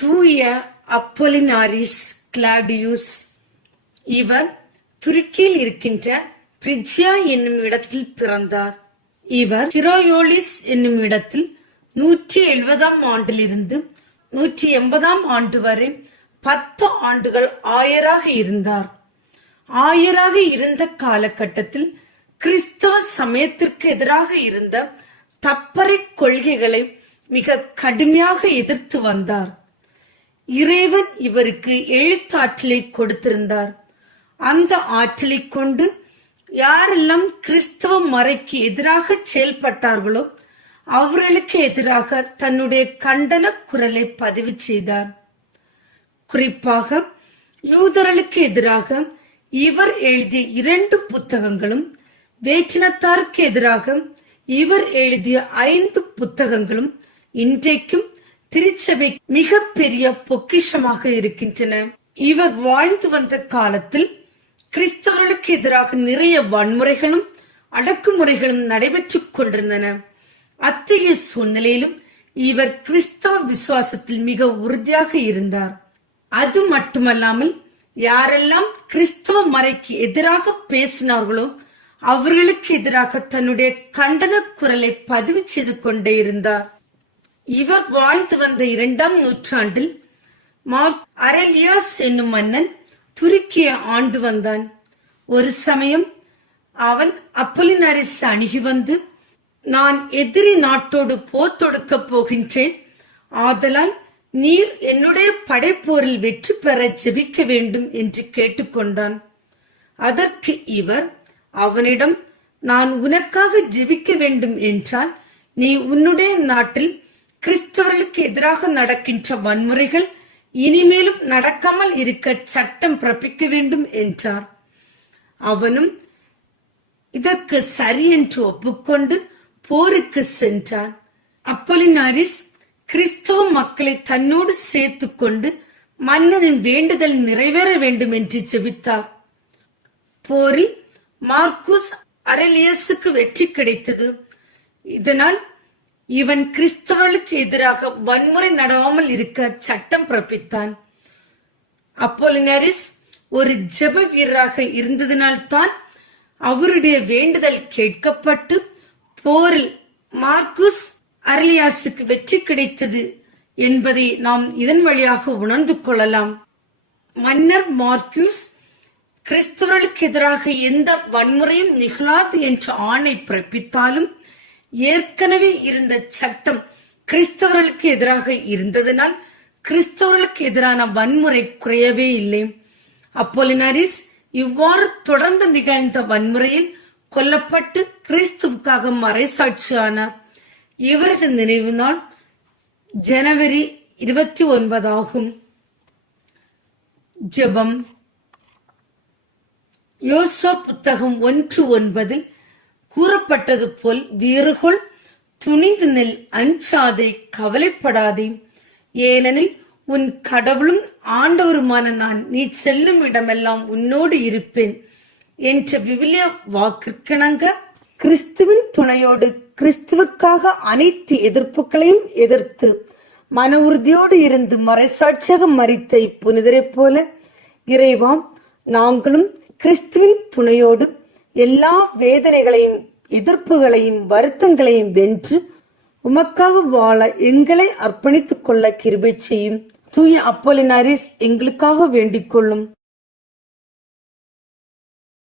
தூய அப்பொலினாரிஸ் கிளாடியூஸ். இவர் துருக்கியில் இருக்கின்ற பிரிஜியா என்னும் இடத்தில் பிறந்தார். இவர் ஹிரோயோலிஸ் என்னும் இடத்தில் நூற்றி எழுபதாம் ஆண்டிலிருந்து நூற்றி எண்பதாம் ஆண்டு வரை பத்து ஆண்டுகள் ஆயராக இருந்தார். ஆயராக இருந்த காலகட்டத்தில் கிறிஸ்தவ சமயத்திற்கு எதிராக இருந்த தப்பறை கொள்கைகளை மிக கடுமையாக எதிர்த்து வந்தார். இறைவன் இவருக்கு எழுத்தாற்றலை கொடுத்திருந்தார். அந்த ஆற்றலை கொண்டு யாரெல்லாம் கிறிஸ்தவ மறைக்கு எதிராக செயல்பட்டார்களோ அவர்களுக்கு எதிராக தன்னுடைய கண்டன குரலை பதிவு செய்தார். குறிப்பாக யூதர்களுக்கு எதிராக இவர் எழுதிய இரண்டு புத்தகங்களும் வேற்றினத்தாருக்கு எதிராக இவர் எழுதிய ஐந்து புத்தகங்களும் இன்றைக்கும் திருச்சபை மிகப்பெரிய பொக்கிஷமாக இருக்கின்றன. இவர் வாழ்ந்து வந்த காலத்தில் கிறிஸ்தவர்களுக்கு எதிராக நிறைய வன்முறைகளும் அடக்குமுறைகளும் நடைபெற்றுக் கொண்டிருந்தன. அத்தகைய சூழ்நிலையிலும் இவர் கிறிஸ்தவ விசுவாசத்தில் மிக உறுதியாக இருந்தார். அது மட்டுமல்லாமல் யாரெல்லாம் கிறிஸ்தவ மறைக்கு எதிராக பேசினார்களோ அவர்களுக்கு எதிராக தன்னுடைய கண்டன குரலை பதிவு செய்து கொண்டே இருந்தார். இவர் வாழ்ந்து வந்த இரண்டாம் நூற்றாண்டில் மார்க் அரலியாஸ் என்னும் மன்னன் துருக்கிய ஆண்டு வந்தான். ஒரு சமயம் அவன் அப்பலினரிஸ் அணுகி வந்து நான் எதிரி நாட்டோடு போர் தொடுக்கப் போகின்றேன். ஆதலால் நீர் என்னுடைய படைப்போரில் வெற்றி பெற ஜெபிக்க வேண்டும் என்று கேட்டுக்கொண்டான் அதற்கு இவர் அவனிடம் நான் உனக்காக ஜெபிக்க வேண்டும் என்றால் நீ உன்னுடைய நாட்டில் கிறிஸ்தவர்களுக்கு எதிராக நடக்கின்ற வன்முறைகள் இனிமேலும் நடக்காமல் இருக்க சட்டம் பிறப்பிக்க வேண்டும் என்றார். அவனும் இதற்கு சரி என்று ஒப்புக்கொண்டு போருக்கு சென்றான். அப்பலினாரிஸ் கிறிஸ்தவ மக்களை தன்னோடு சேர்த்து கொண்டு மன்னனின் வேண்டுதல் நிறைவேற வேண்டும் என்று ஜெபித்தார். போரில் மார்க்குஸ் அரலியஸுக்கு வெற்றி கிடைத்தது. இதனால் இவன் கிறிஸ்தவர்களுக்கு எதிராக வன்முறை நடவாமல் இருக்க சட்டம் பிறப்பித்தான். அப்போலினரிஸ் ஒரு ஜெப வீரராக இருந்ததினால்தான் அவருடைய வேண்டுதல் கேட்கப்பட்டு போரில் மார்க்குஸ் அரலியாஸுக்கு வெற்றி கிடைத்தது என்பதை நாம் இதன் வழியாக உணர்ந்து கொள்ளலாம். மன்னர் மார்க்யூஸ் கிறிஸ்தவர்களுக்கு எதிராக எந்த வன்முறையும் நிகழாது என்ற ஆணை பிறப்பித்தாலும் ஏற்கனவே இருந்த சட்டம் கிறிஸ்தவர்களுக்கு எதிராக இருந்ததனால் கிறிஸ்தவர்களுக்கு எதிரான வன்முறை குறையவே இல்லை. அப்போலினாரிஸ் இவ்வாறு தொடர்ந்து நிகழ்ந்த வன்முறையில் கொல்லப்பட்டு கிறிஸ்துவுக்காக மறைசாட்சியானார் இவரது நினைவு நாள் ஜனவரி இருபத்தி ஒன்பதாகும். ஜெபம். யோசா புத்தகம் ஒன்று ஒன்பதில் கூறப்பட்டது போல் வீறுகொள் துணிந்து நெல் அஞ்சாதே கவலைப்படாதே. ஏனெனில் உன் கடவுளும் ஆண்டவருமான நான் நீ செல்லும் இடமெல்லாம் உன்னோடு இருப்பேன் என்ற விவிலிய வாக்கிற்கிணங்க கிறிஸ்துவின் துணையோடு கிறிஸ்துவுக்காக அனைத்து எதிர்ப்புகளையும் எதிர்த்து மன உறுதியோடு இருந்து மறைசாட்சியாக மறித்த இப்புனிதரை போல இறைவாம் நாங்களும் கிறிஸ்துவின் துணையோடு எல்லா வேதனைகளையும் எதிர்ப்புகளையும் வருத்தங்களையும் வென்று உமக்காக வாழ எங்களை அர்ப்பணித்துக் கொள்ள கிருபை செய்யும். தூய அப்போலினாரிஸ் எங்களுக்காக வேண்டிக் கொள்ளும்.